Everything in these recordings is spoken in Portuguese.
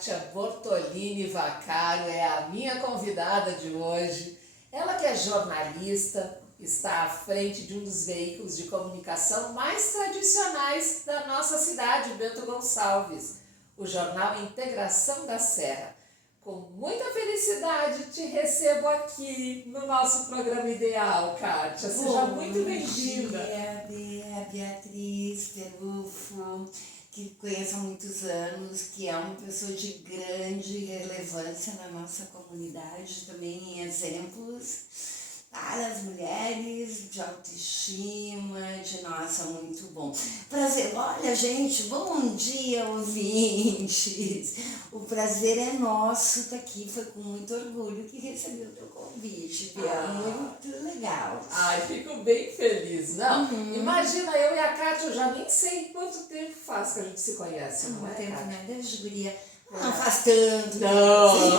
Kátia Bortolini Vaccaro é a minha convidada de hoje. Ela que é jornalista, está à frente de um dos veículos de comunicação mais tradicionais da nossa cidade, Bento Gonçalves, o jornal Integração da Serra. Com muita felicidade te recebo aqui no nosso programa ideal, Kátia. Seja muito bem-vinda. Bom dia, Beatriz Perufo, que conheço há muitos anos, que é uma pessoa de grande relevância na nossa comunidade, também em exemplos para as mulheres, de autoestima, de nossa, muito bom. Prazer, olha gente, bom dia ouvintes, o prazer é nosso estar aqui, foi com muito orgulho que recebi o teu convite, Bia, muito legal. Ai, fico bem feliz. Não, imagina, eu e a Kátia, eu já nem sei quanto tempo faz que a gente se conhece, não é, tempo, Kátia? né, da Júlia? Não faz tanto. Não,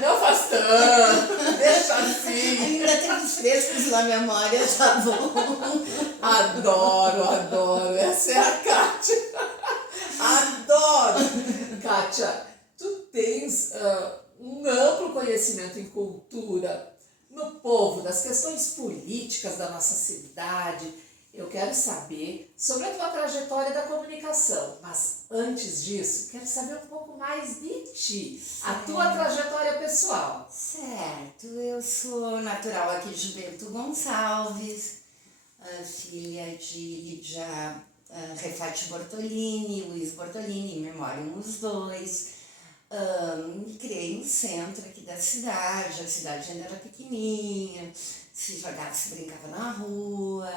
não faz tanto, deixa assim. Ainda temos frescos na memória, tá bom? Adoro, essa é a Kátia. Adoro. Kátia, tu tens um amplo conhecimento em cultura, no povo, das questões políticas da nossa cidade. Eu quero saber sobre a tua trajetória da comunicação, mas antes disso, quero saber um pouco mais de ti, a tua trajetória pessoal. Certo, eu sou natural aqui de Bento Gonçalves, filha de Lídia Refati Bortolini, Luiz Bortolini, em memória os dois. Me criei no centro aqui da cidade, a cidade ainda era pequenininha, se jogava, se brincava na rua,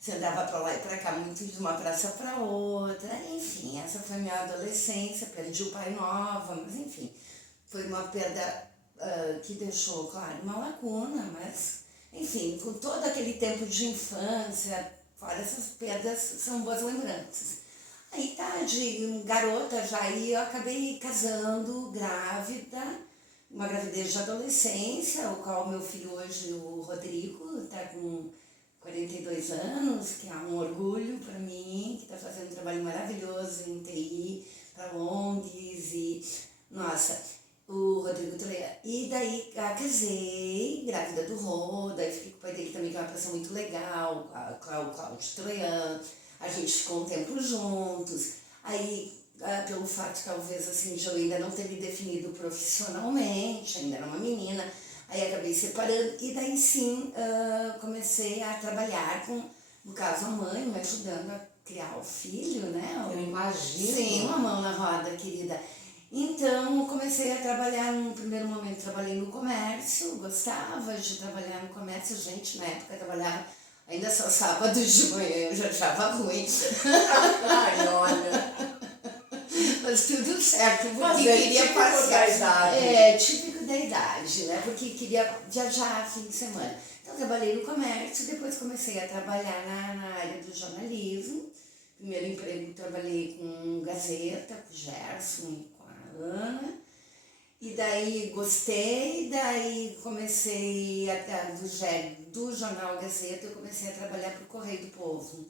se andava para lá e para cá muito de uma praça para outra, enfim, essa foi minha adolescência, perdi o pai nova, mas enfim, foi uma perda que deixou, claro, uma lacuna, mas enfim, com todo aquele tempo de infância, fora essas perdas, são boas lembranças. Aí tá, de garota já aí eu acabei casando, grávida, uma gravidez de adolescência, o qual meu filho hoje, o Rodrigo, tá com 42 anos, que é um orgulho para mim, que tá fazendo um trabalho maravilhoso em TI, para ONGs e, nossa, o Rodrigo Troian. E daí casei, grávida do Rô, daí fiquei com o pai dele também, que é uma pessoa muito legal, o Cláudio Troian. A gente ficou um tempo juntos, aí pelo fato talvez assim de eu ainda não ter me definido profissionalmente, ainda era uma menina, aí acabei separando e daí sim comecei a trabalhar com, no caso a mãe, me ajudando a criar o filho, né? Eu imagino. Sim, uma mão na roda, querida. Então comecei a trabalhar, num primeiro momento trabalhei no comércio, gostava de trabalhar no comércio, gente, na época trabalhava ainda só sábado de manhã, eu já achava ruim. Ai, olha. Mas tudo certo, porque Mas queria típico passear. da idade. É, típico da idade, né? Porque queria viajar fim de semana. Então, trabalhei no comércio, depois comecei a trabalhar na área do jornalismo. Primeiro emprego, trabalhei com Gazeta, com o Gerson e com a Ana. E daí gostei, daí comecei, do jornal Gazeta, eu comecei a trabalhar para o Correio do Povo,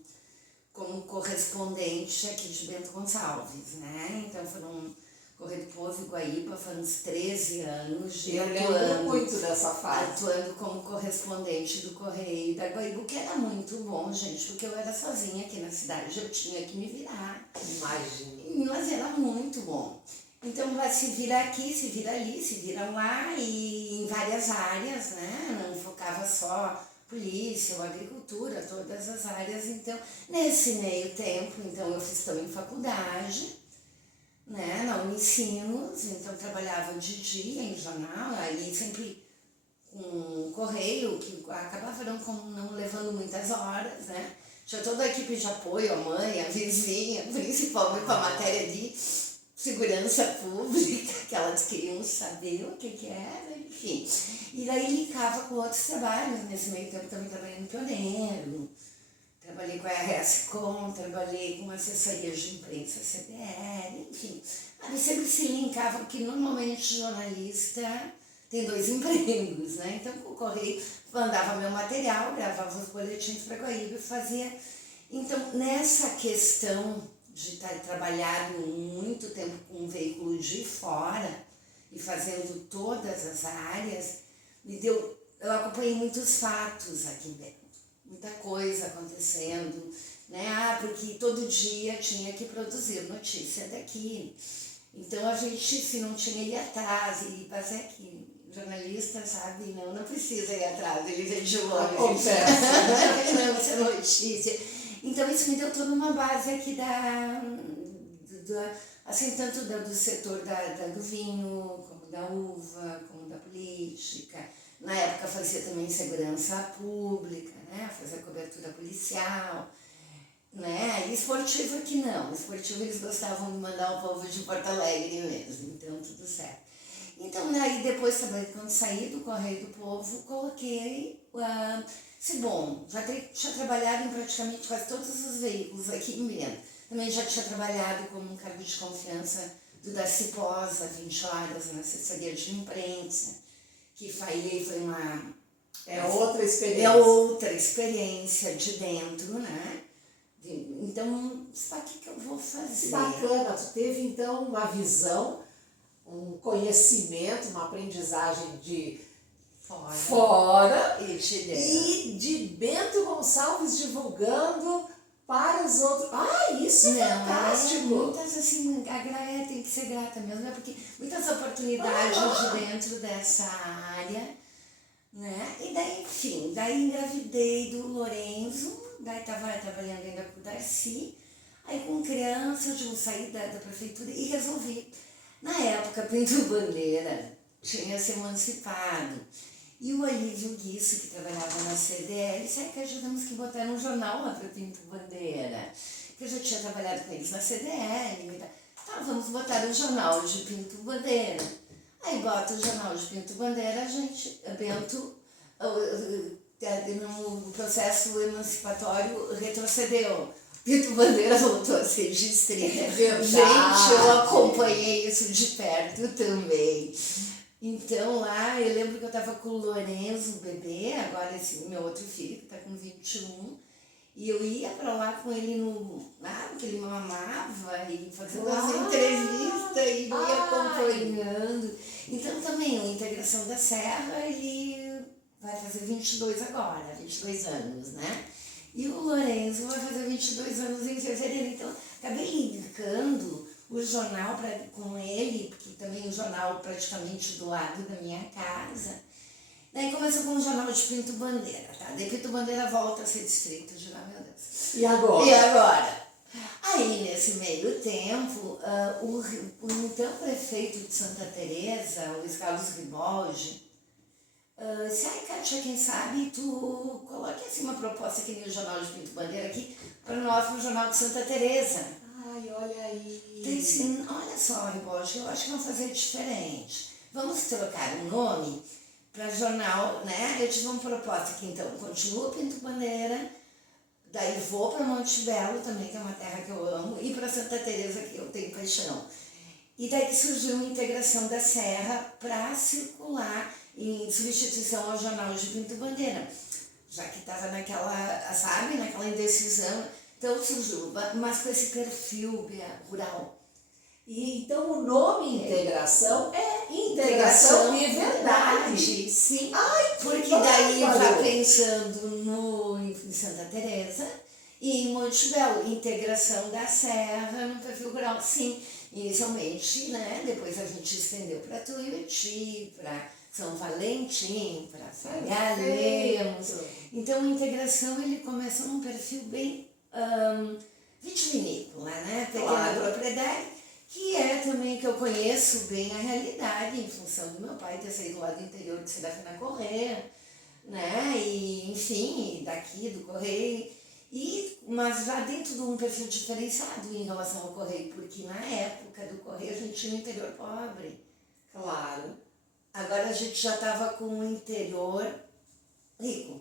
como correspondente aqui de Bento Gonçalves, né? Então foram Correio do Povo e Guaíba, foram uns 13 anos de Eu lembro muito dessa fase. atuando como correspondente do Correio da Guaíba, que era muito bom, gente, porque eu era sozinha aqui na cidade, eu tinha que me virar. Imagina. Mas era muito bom. Então vai se vira aqui, se vira ali, se vira lá e em várias áreas, né? Não focava só polícia ou agricultura, todas as áreas. Então, nesse meio tempo, então eu fiz também faculdade, né? Na Unicinos, então trabalhava de dia em jornal, aí sempre com correio, que acabava não levando muitas horas, né? Tinha toda a equipe de apoio, a mãe, a vizinha, principalmente com a matéria de segurança pública, que elas queriam saber o que era, enfim. E daí linkava com outros trabalhos, nesse meio tempo também trabalhei no Pioneiro, trabalhei com a RS-Com, trabalhei com assessoria de imprensa CBL, enfim. Mas sempre se linkava, porque normalmente jornalista tem 2 empregos, né? Então, com o Correio, mandava meu material, gravava os boletins para Guaíba e fazia. Então, nessa questão de estar trabalhado muito tempo com um veículo de fora e fazendo todas as áreas, eu acompanhei muitos fatos aqui dentro, muita coisa acontecendo, né? Porque todo dia tinha que produzir notícia daqui. Então a gente, se não tinha, ia atrás, e mas é que jornalista, sabe, não precisa ir atrás, ele vem de longe. Não, essa notícia. Então isso me deu toda uma base aqui assim, tanto do setor do vinho, como da uva, como da política. Na época fazia também segurança pública, né? Fazia cobertura policial, né? E esportivo aqui não. Esportivo eles gostavam de mandar o povo de Porto Alegre mesmo, então tudo certo. Então, aí depois também, quando saí do Correio do Povo, coloquei bom, já tinha trabalhado em praticamente quase todos os veículos aqui em Bento. Também já tinha trabalhado como um cargo de confiança do Darcy Posa, 20 horas, na assessoria de imprensa, que foi uma... É outra experiência. É outra experiência de dentro, né? Então, o que eu vou fazer? Bacana, tu teve então uma visão, um conhecimento, uma aprendizagem de fora e de Bento Gonçalves divulgando para os outros. Isso é fantástico! Muitas, assim, tem que ser grata mesmo, né? Porque muitas oportunidades de dentro dessa área, né? E daí, enfim, engravidei do Lorenzo, daí estava trabalhando ainda com o Darcy, aí com criança eu saí da prefeitura e resolvi. Na época, Pinto Bandeira tinha se emancipado. E o Olívio Guiço, que trabalhava na CDL, disse que ajudamos que botar um jornal lá para Pinto Bandeira. Que eu já tinha trabalhado com eles na CDL. Tá, vamos botar o jornal de Pinto Bandeira. Aí bota o jornal de Pinto Bandeira, Bento, no processo emancipatório, retrocedeu. Pinto Bandeira voltou a ser distrito. Gente, eu acompanhei isso de perto também. Então lá, eu lembro que eu estava com o Lorenzo, o bebê, agora esse meu outro filho, que está com 21, e eu ia para lá com ele porque ele mamava e fazendo as entrevistas e ia acompanhando. Então também, a Integração da Serra, ele vai fazer 22 agora, 22 anos, né? E o Lorenzo vai fazer 22 anos em fevereiro, então acabei indicando o jornal com ele, porque também o jornal praticamente do lado da minha casa. Daí começou com o jornal de Pinto Bandeira, tá? Daí Pinto Bandeira volta a ser distrito de lá, meu Deus. E agora? E agora? Aí, nesse meio tempo, o então prefeito de Santa Teresa, o Luiz Carlos Riboldi, disse, Kátia, quem sabe tu coloque assim uma proposta aqui no Jornal de Pinto Bandeira aqui para nós no Jornal de Santa Teresa. Olha aí. Disse, olha só, Riboldi, eu acho que vamos fazer diferente. Vamos trocar o nome para jornal, né? Eu tive uma proposta aqui, então, continua Pinto Bandeira, daí vou para Monte Belo também, que é uma terra que eu amo, e para Santa Teresa, que eu tenho paixão. E daí que surgiu a Integração da Serra para circular em substituição ao jornal de Pinto Bandeira, já que estava naquela indecisão, então surgiu, mas com esse perfil rural. E então o nome Integração é Integração e Verdade. Sim, Que porque daí já bárbaro. pensando em Santa Teresa e em Monte Belo, Integração da Serra no perfil rural, sim. Inicialmente, né, depois a gente estendeu para Tuiuti, para São Valentim, para Faria Lemos. Então, a Integração, ele começou num perfil bem vitivinícola, né, pequena propriedade, que é também que eu conheço bem a realidade, em função do meu pai ter saído lá do interior de Serafina Correia, né, e enfim, daqui do Correio, mas já dentro de um perfil diferenciado em relação ao Correio, porque na época do Correio a gente tinha um interior pobre. Claro. Agora a gente já estava com um interior rico.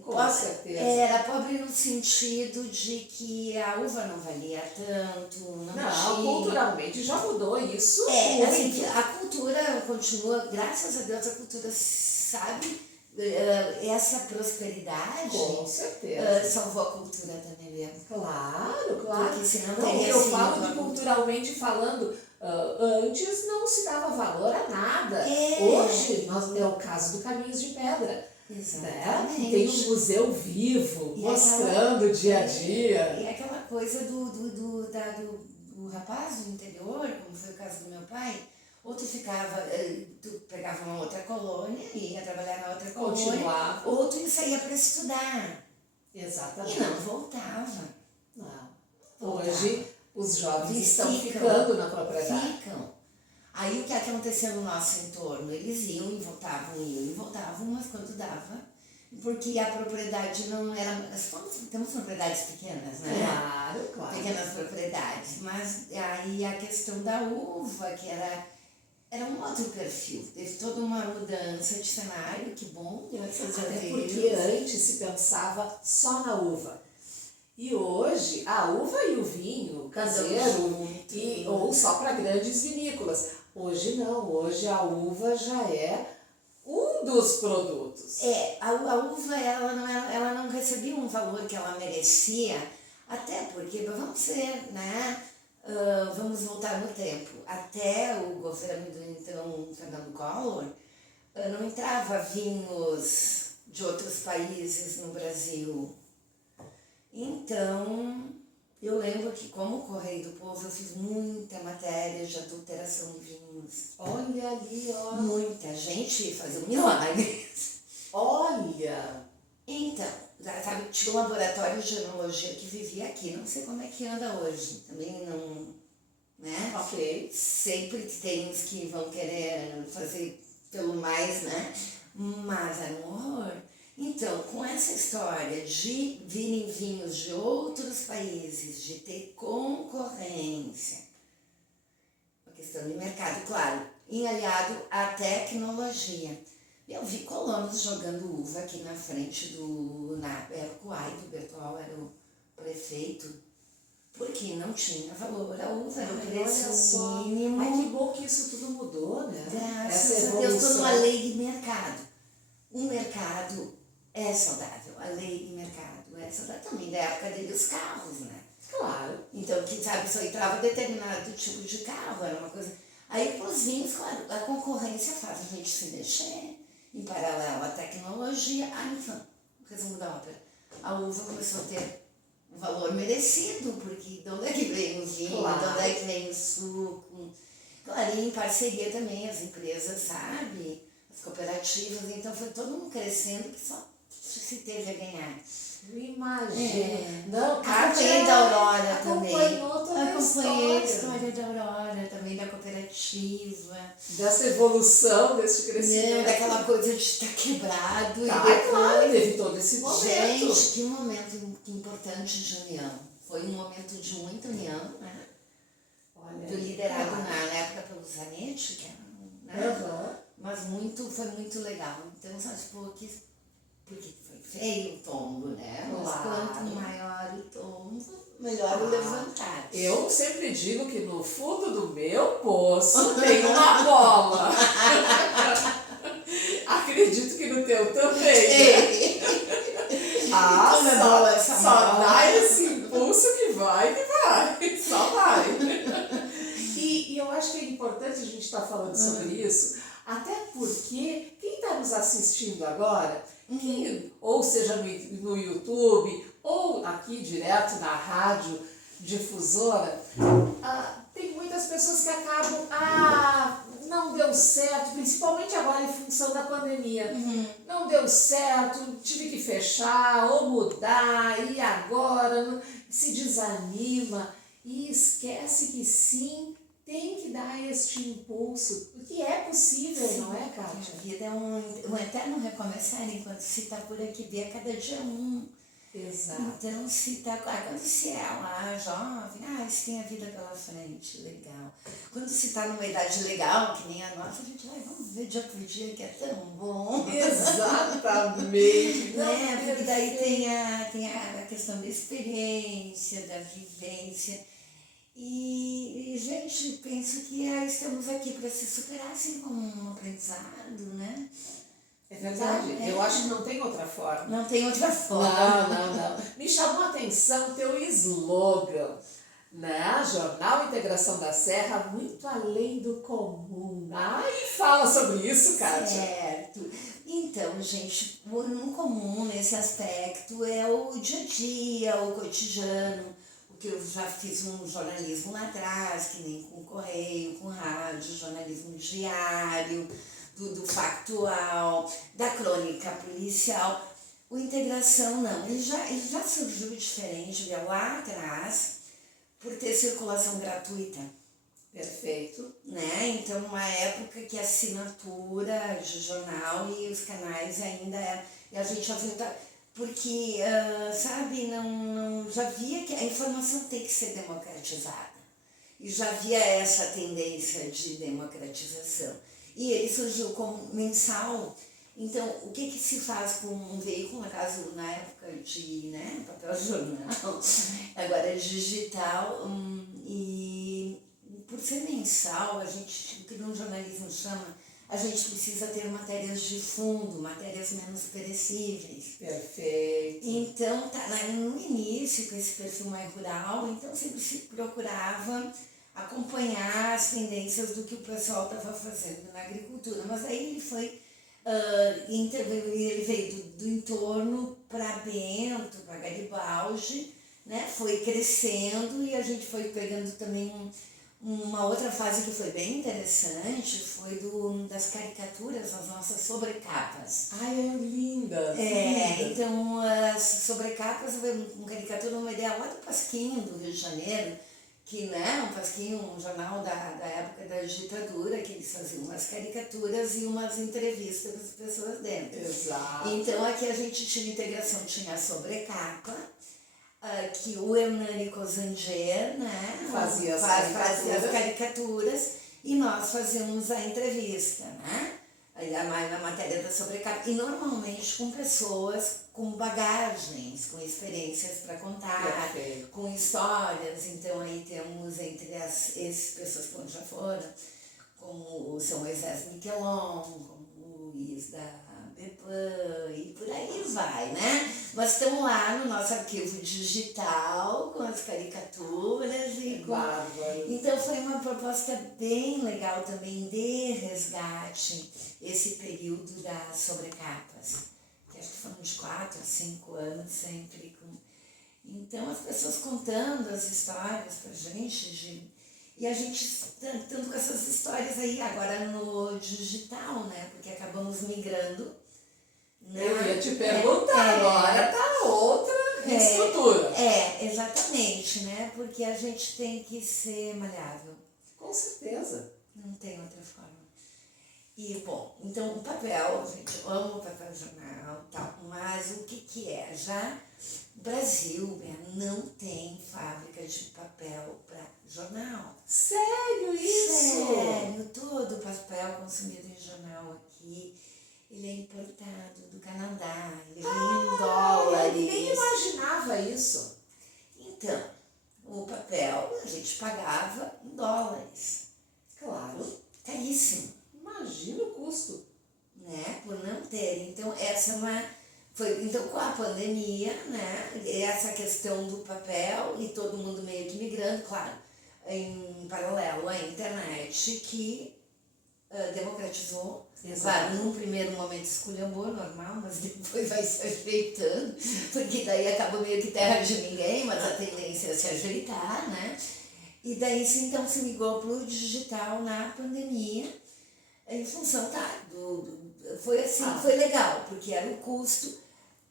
Com certeza. Era pobre no sentido de que a uva não valia tanto, não tinha. Culturalmente já mudou isso. Assim, a cultura continua, graças a Deus a cultura sabe essa prosperidade Com certeza. salvou a cultura também mesmo. Claro, claro. Porque senão Não, teria eu sido falo uma de culturalmente falando, antes não se dava valor a nada. Hoje é o caso do Caminhos de Pedra. Exatamente. Né? Tem um museu vivo, E mostrando o dia a dia. E aquela coisa do rapaz do interior, como foi o caso do meu pai, ou tu pegava uma outra colônia e ia trabalhar na outra colônia, Continuava. ou tu saía para estudar. Exatamente. E não voltava. Não. Voltava. Hoje os jovens Eles estão ficam. ficando na propriedade. Ficam. Aí o que acontecia no nosso entorno? Eles iam e voltavam, mas quando dava, porque a propriedade não era. Temos propriedades pequenas, né? Claro, claro. Pequenas propriedades, mas aí a questão da uva, que era um outro perfil, teve toda uma mudança de cenário, que bom, graças a Até Deus. porque antes se pensava só na uva. E hoje a uva e o vinho caseiro, ou só para grandes vinícolas. Hoje não, hoje a uva já é um dos produtos. A uva ela não recebia um valor que ela merecia, até porque, vamos ser, né? Vamos voltar no tempo. Até o governo do então Fernando Collor, não entrava vinhos de outros países no Brasil. Então, eu lembro que como Correio do Povo eu fiz muita matéria de adulteração de vinhos. Olha ali, ó. Muita gente fazia um milagre. Olha! Então, sabe, tinha um laboratório de enologia que vivia aqui. Não sei como é que anda hoje. Também não, né? Ok. Sempre tem uns que vão querer fazer pelo mais, né? Mas era um horror. Então, com essa história de virem vinhos de outros países, de ter concorrência, uma questão de mercado, claro, e aliado à tecnologia. Eu vi colonos jogando uva aqui na frente era o Coai, do Bertol, era o prefeito, porque não tinha valor a uva, era o preço mínimo. Ai, que bom que isso tudo mudou, né? Graças a Deus, estou numa lei de mercado. O mercado é saudável, a lei de mercado é saudável. Também da época dele, os carros, né? Claro. Então, que sabe, só entrava determinado tipo de carro, era uma coisa. Aí, para os vinhos, claro, a concorrência faz a gente se mexer. Em paralelo à tecnologia, então, o resumo da ópera, a uva começou a ter um valor merecido, porque de onde é que vem o vinho, claro. De onde é que vem o suco. Claro, e em parceria também as empresas, sabe? As cooperativas, então foi todo mundo crescendo que só se teve a ganhar. Imagina. Não, Acompanhei da Aurora também. Acompanhei a história da Aurora, também da cooperativa. Dessa evolução, desse crescimento. Não, daquela coisa de estar quebrado. Tá, e depois, claro, teve todo esse momento. Gente, que momento importante de união. Foi um momento de muita união, né? Olha, Liderado na época pelo Zanetti, que era, né? Uhum. Mas foi muito legal. Então, sabe, porque foi feio o tombo, né? Mas Claro. quanto maior o tombo, melhor o levantar. Eu sempre digo que no fundo do meu poço tem uma bola. Acredito que no teu também. Né? Só dá esse impulso que vai. Só vai. E eu acho que é importante a gente estar falando sobre isso, até porque quem está nos assistindo agora, ou seja no YouTube, ou aqui direto na rádio difusora, tem muitas pessoas que acabam, não deu certo, principalmente agora em função da pandemia. Não deu certo, tive que fechar ou mudar, e agora se desanima e esquece que sim, tem que dar este impulso, porque é possível, sim, não é, Kátia? A vida é um eterno recomeçar, enquanto se está por aqui, vê a cada dia um. Exato. Então, quando se é lá jovem, se tem a vida pela frente, legal. Quando se está numa idade legal, que nem a nossa, a gente vai, vamos ver dia por dia, que é tão bom. Exatamente. Porque daí tem a questão da experiência, da vivência. E gente, penso que estamos aqui para se superar, assim como um aprendizado, né? É verdade, Então, eu acho que não tem outra forma. Não tem outra forma. Não. Me chamou a atenção teu slogan, né? Jornal Integração da Serra, muito além do comum. Ai, fala sobre isso, Kátia. Certo. Então, gente, o comum nesse aspecto é o dia a dia, o cotidiano, o que eu já fiz um jornalismo lá atrás, que nem com correio, com rádio, jornalismo diário, do factual, da crônica policial. O Integração não, ele já surgiu diferente lá atrás por ter circulação gratuita. Perfeito. Né? Então, uma época que a assinatura de jornal e os canais ainda e a gente já viu, porque, sabe, não, já via que a informação tem que ser democratizada. E já havia essa tendência de democratização. E ele surgiu como mensal. Então, o que se faz com um veículo, no caso, na época de papel jornal, agora é digital, e por ser mensal, a gente, o que no jornalismo chama, a gente precisa ter matérias de fundo, matérias menos perecíveis. Perfeito. Então, no início, com esse perfil mais rural, então sempre se procurava acompanhar as tendências do que o pessoal estava fazendo na agricultura. Mas aí ele foi, ele veio do entorno para Bento, para Garibaldi, né? Foi crescendo e a gente foi pegando também uma outra fase que foi bem interessante, foi das caricaturas, as nossas sobrecapas. Ai, é linda. Então as sobrecapas, uma caricatura, uma ideia lá do Pasquinho, do Rio de Janeiro, que, um Pasquinho, um jornal da época da ditadura, que eles faziam umas caricaturas e umas entrevistas das pessoas dentro. Exato. Então aqui a gente tinha integração, tinha a sobrecapa, que o Hernani Cosanger, né, fazia as caricaturas e nós fazíamos a entrevista, né, a matéria da sobrecapa, e normalmente com pessoas com bagagens, com experiências para contar, Perfeito. com histórias. Então aí temos entre essas pessoas que já foram, como o São Moisés Miquelon, como o Luiz da Bepam, e por aí vai, né? Mas estamos lá no nosso arquivo digital, com as caricaturas e com... Então foi uma proposta bem legal também de resgate, esse período das sobrecapas, que acho que foram de 4 a 5 anos sempre. Então as pessoas contando as histórias pra gente, e a gente tanto com essas histórias aí agora no digital, né? Porque acabamos migrando. Eu ia te perguntar, agora tá outra estrutura. Exatamente, né? Porque a gente tem que ser maleável. Com certeza. Não tem outra forma. E, bom, então o papel, gente, eu amo o papel jornal e tal, mas o que é? Já o Brasil não tem fábrica de papel para jornal. Sério isso? Sério, todo o papel consumido em jornal aqui, ele é importado do Canadá, ele vem em dólares. Eu nem imaginava isso. Então, o papel a gente pagava em dólares. Claro. Caríssimo. Imagina o custo. Né? Por não ter. Então, essa é uma... Então, com a pandemia, né? Essa questão do papel e todo mundo meio que migrando, claro, em paralelo à internet, que democratizou. Exato. Claro, num primeiro momento esculhambou, normal, mas depois vai se ajeitando, porque daí acaba meio que terra de ninguém, mas a tendência é se ajeitar, né? E daí então se migrou para o digital na pandemia, em função, foi assim, foi legal, porque era o custo,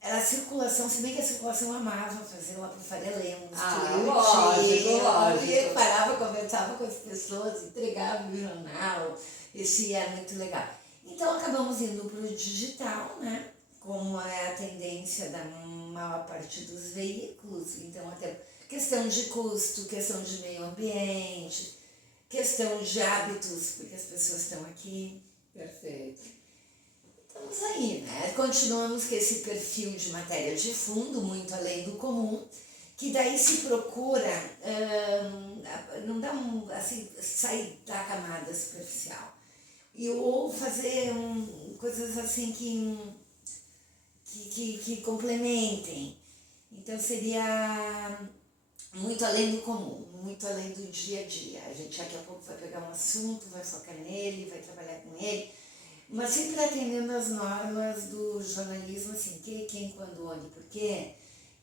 era a circulação, se bem que a circulação amava fazer lá para o Faria Lemos, lógico. E parava, conversava com as pessoas, entregava o jornal, esse era muito legal. Então acabamos indo para o digital, né? Como é a tendência da maior parte dos veículos, então até questão de custo, questão de meio ambiente, questão de hábitos, porque as pessoas estão aqui. Perfeito. Estamos aí, né? Continuamos com esse perfil de matéria de fundo, muito além do comum, que daí se procura, não dá assim, sair da camada superficial. ou fazer coisas assim que complementem. Então seria muito além do comum, muito além do dia a dia. A gente daqui a pouco vai pegar um assunto, vai focar nele, vai trabalhar com ele, mas sempre atendendo às normas do jornalismo, assim, que, quem, quando, onde, por quê.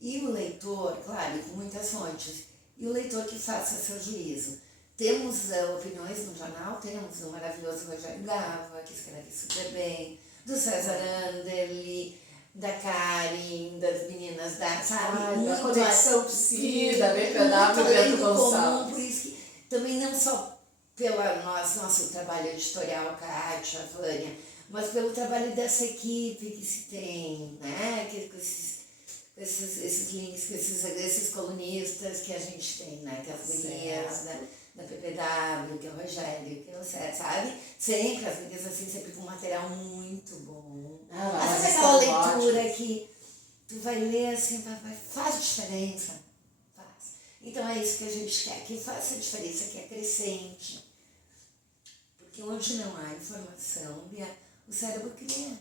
E o leitor, claro, com muitas fontes, e o leitor que faça seu juízo. Temos opiniões no jornal, temos o maravilhoso Rogério Gava, que escreve super bem, do César Anderli, da Karen, das meninas da, sabe? Da Conexão Psi, da BPW, Bento Gonçalves. Por isso que também não só pelo nosso trabalho editorial, Kátia, Vânia, mas pelo trabalho dessa equipe que se tem, né? Com esses links, com esses colunistas que a gente tem, né? Que as gurias da PPW, que é o Rogério, que é o César, sabe? Sempre, as gurias assim, sempre com um material muito bom. Sabe aquela leitura ótimos. Que tu vai ler assim, faz diferença? Faz. Então é isso que a gente quer, que faça diferença, que acrescente. Porque onde não há informação, o cérebro cria.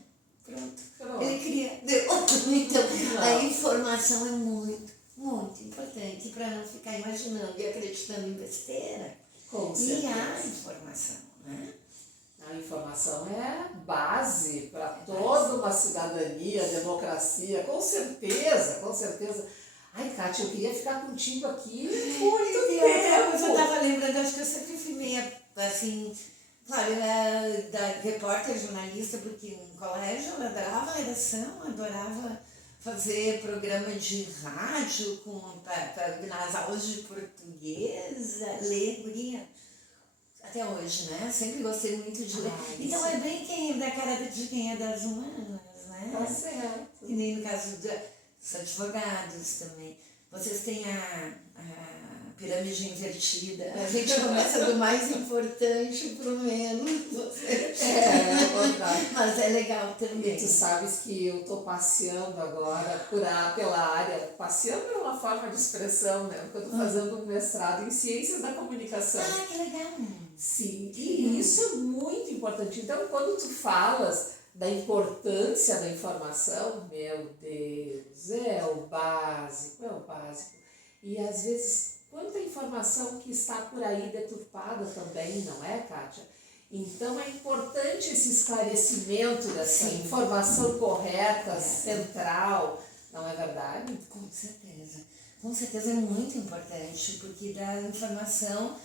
Pronto. Ele cria. Então, a informação é muito, muito importante para não ficar imaginando e acreditando em besteira. Com certeza. E há informação, né? A informação é base para toda uma cidadania, democracia, com certeza, com certeza. Ai, Kátia, eu queria ficar contigo aqui muito tempo. Eu estava lembrando, acho que eu sempre fui meio assim, claro, eu era da repórter, jornalista, porque no colégio eu adorava a redação, adorava fazer programa de rádio nas aulas de português, ler, guria. Até hoje, né? Sempre gostei muito de ler. Então é bem da cara de quem é das humanas, né? Tá certo. E nem no caso dos advogados também. Vocês têm a pirâmide invertida. A gente começa do mais importante pro menos. É verdade. Mas é legal também. E tu sabes que eu tô passeando agora pela área, passeando é uma forma de expressão, né? Porque eu tô fazendo um mestrado em Ciências da Comunicação. Ah, que legal! Sim, e isso é muito importante. Então, quando tu falas da importância da informação, meu Deus, é o básico, é o básico. E às vezes, quanta informação que está por aí deturpada também, não é, Kátia? Então é importante esse esclarecimento dessa informação correta, central, não é verdade? Com certeza. Com certeza é muito importante, porque da informação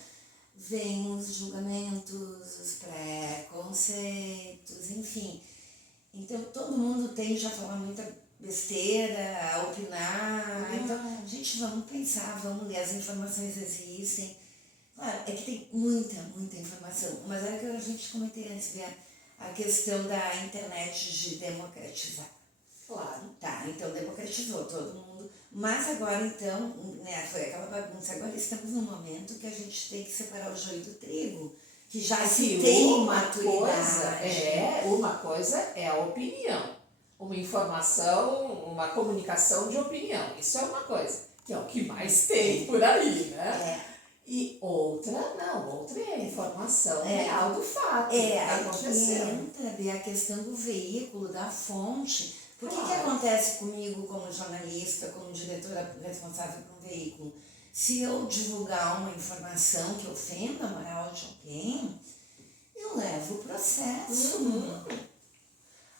vêm os julgamentos, os preconceitos, enfim. Então todo mundo tende a falar muita besteira, a opinar. Então, gente, vamos pensar, vamos ler, as informações existem. Claro, é que tem muita informação, mas era que a gente comentei antes, a questão da internet de democratizar. Claro. Tá, então democratizou todo mundo. Mas agora, então, né, foi aquela bagunça. Agora estamos num momento que a gente tem que separar o joio do trigo, que já se tem maturidade. Uma coisa é a opinião. Uma informação, uma comunicação de opinião. Isso é uma coisa, que é o que mais tem por aí, né? E outra é a informação real do fato. Aí entra a questão do veículo, da fonte. Por que acontece comigo como jornalista, como diretora responsável por um veículo? Se eu divulgar uma informação que ofenda a moral de alguém, eu levo o processo.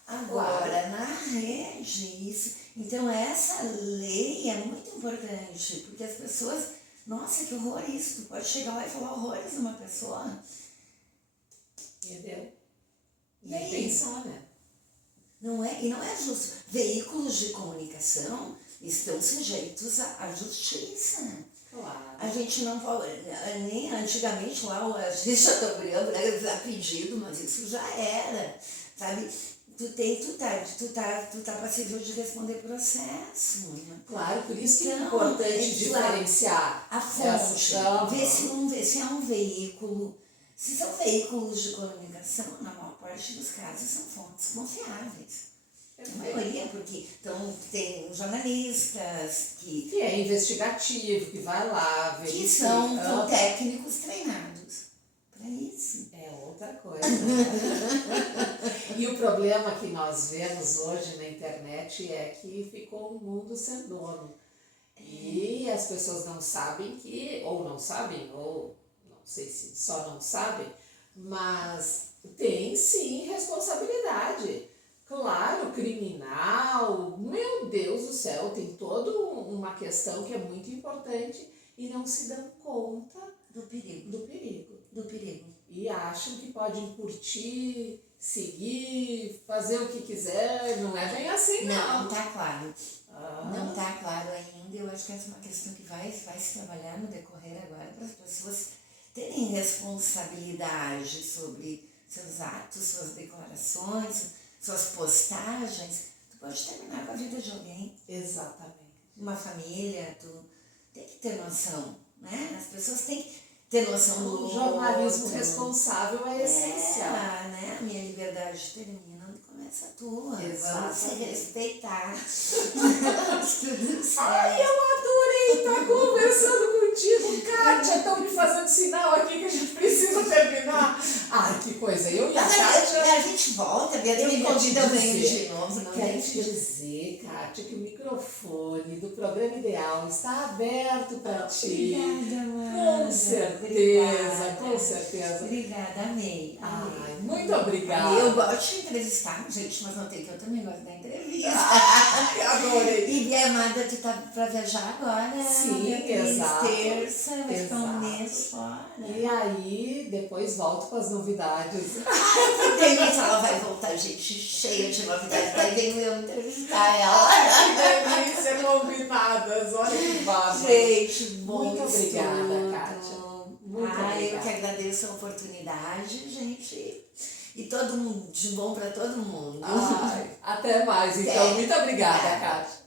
Agora, na rede, isso. Então, essa lei é muito importante, porque as pessoas, nossa, que horror isso, tu pode chegar lá e falar horrores de uma pessoa. Entendeu? Nem pensar, né? Não é, e não é justo. Veículos de comunicação estão sujeitos à justiça. Claro. A gente não pode, nem antigamente lá a justiça Chateaubriand, né, a pedido, mas isso já era, sabe? Tu tá passível de responder processo. Claro, por isso que é importante diferenciar a fonte. Ver se é um veículo. Se são veículos de comunicação, na maior parte dos casos são fontes confiáveis. A maioria, porque então, tem jornalistas que é investigativo, que vai lá, que são técnicos treinados para isso. É outra coisa. E o problema que nós vemos hoje na internet é que ficou um mundo sem dono. E as pessoas não sabem que, ou não sabem, ou não sei se só não sabem, mas tem sim responsabilidade. Claro, criminal, meu Deus do céu, tem toda uma questão que é muito importante e não se dão conta Do perigo. do perigo. Do perigo. E acham que podem curtir, seguir, fazer o que quiser, não é bem assim Não, não. tá claro. Ah, Não tá claro ainda. Eu acho que essa é uma questão que vai se trabalhar no decorrer agora para as pessoas terem responsabilidade sobre seus atos, suas declarações, suas postagens. Tu pode terminar com a vida de alguém, exatamente. uma família, tu tem que ter noção, né? As pessoas têm que ter noção do O jornalismo outro. responsável é essencial. Né? A minha liberdade termina onde começa a tua. Vamos se Exatamente. respeitar. Tudo certo. Ai, eu adorei estar conversando contigo, Kátia. Estão me fazendo sinal aqui que a gente precisa terminar. Ai, que coisa. Eu e a Mas Kátia... a gente volta, Beatriz Eu me ia te convida, eu venho dizer, de novo. Não quero tem te dizer, Kátia, que o microfone do programa Ideal está aberto para ti. Obrigada, Com Amanda. certeza, Obrigada. com certeza. Obrigada, amei. Ai, muito obrigada. Eu gosto de entrevistar, gente, mas não tem que eu também gosto da entrevista. Ai, adorei. E Bia Amada, tu tá pra viajar agora? Sim, Beatriz, exato. Terça, vai ficar um Exato. mês fora. E aí, depois volto com as novidades. Que delícia, ela vai voltar, gente, cheia de novidades. Vai vir eu entrevistar ela. Que delícia, combinadas. Olha que bárbaro. Gente, bom Muito obrigada, estudo. Kátia. Muito Eu obrigada. que agradeço a oportunidade, gente. E todo mundo, de bom para todo mundo. Ai, até mais, então. Muito obrigada, Kátia.